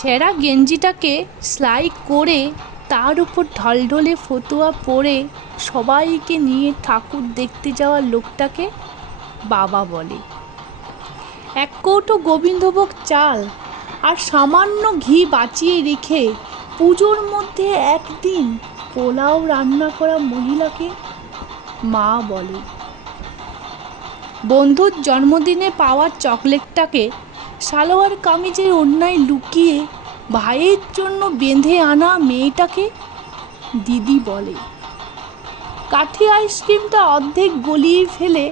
ছেঁড়া গেঞ্জিটাকে সেলাই করে তার উপর ঢলঢলে ফতুয়া পরে সবাইকে নিয়ে ঠাকুর দেখতে যাওয়া লোকটাকে বাবা বলে। এক কৌটো গোবিন্দভোগ চাল আর সামান্য ঘি বাঁচিয়ে রেখে পুজোর মধ্যে একদিন পোলাও রান্না করা মহিলাকে মা বলে। বন্ধুর জন্মদিনে পাওয়া চকলেটটাকে সালোয়ার কামিজের ওড়নায় লুকিয়ে ভাইয়ের জন্য বেঁধে আনা মেয়েটাকে দিদি বলে। কাঠি আইসক্রিমটা অর্ধেক গলিয়ে ফেলে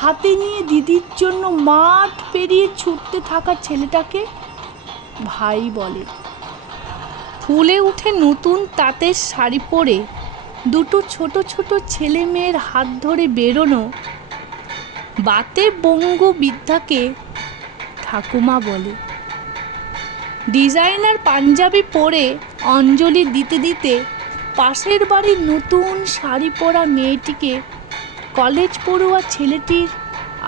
হাতে নিয়ে দিদির জন্য মাঠ পেরিয়ে ছুটতে থাকা ছেলেটাকে ভাই বলে। ফুলে উঠে নতুন তাঁতের শাড়ি পরে দুটো ছোট ছোট ছেলে মেয়ের হাত ধরে বেরোনো বাতে বঙ্গ বৃদ্ধাকে ঠাকুমা বলে। ডিজাইনার পাঞ্জাবি পরে অঞ্জলি দিতে দিতে পাশের বাড়ির নতুন শাড়ি পরা মেয়েটিকে কলেজ পড়ুয়া ছেলেটির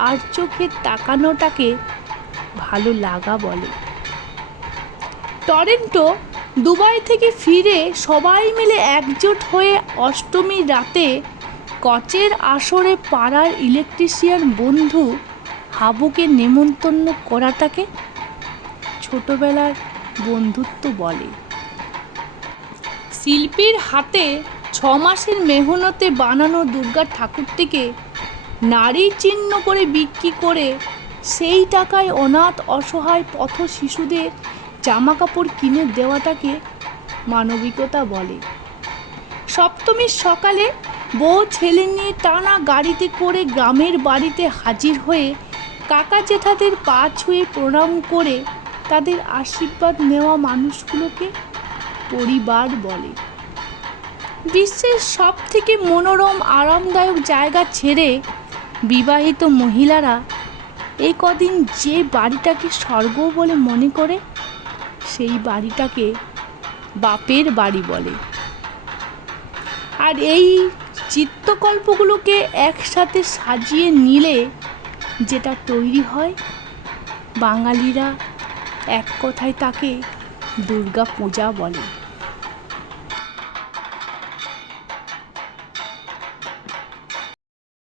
আর চোখে তাকানোটাকে ভালো লাগা বলে। টরন্টো দুবাই থেকে ফিরে সবাই মিলে একজোট হয়ে অষ্টমীর রাতে কচের আসরে পাড়ার ইলেকট্রিশিয়ান বন্ধু হাবুকে নেমন্তন্ন করাটাকে ছোটবেলার বন্ধুত্ব বলে। শিল্পীর হাতে 6 মাসের মেহনতে বানানো দুর্গা ঠাকুরটিকে নারী চিহ্ন করে বিক্রি করে সেই টাকায় অনাথ অসহায় পথ শিশুদের জামা কাপড় কিনে দেওয়াটাকে মানবিকতা বলে। সপ্তমীর সকালে বউ ছেলে নিয়ে টানা গাড়িতে করে গ্রামের বাড়িতে হাজির হয়ে কাকা জেঠাদের পা ছুঁয়ে প্রণাম করে তাদের আশীর্বাদ নেওয়া মানুষগুলোকে পরিবার বলে। বিশ্বের সব থেকে মনোরম আরামদায়ক জায়গা ছেড়ে বিবাহিত মহিলারা এই কদিন যে বাড়িটাকে স্বর্গ বলে মনে করে সেই বাড়িটাকে বাপের বাড়ি বলে। আর এই চিত্রকল্পগুলোকে একসাথে সাজিয়ে নিলে যেটা তৈরি হয় বাঙালিরা এক কথায় তাকে দুর্গা পূজা বলে।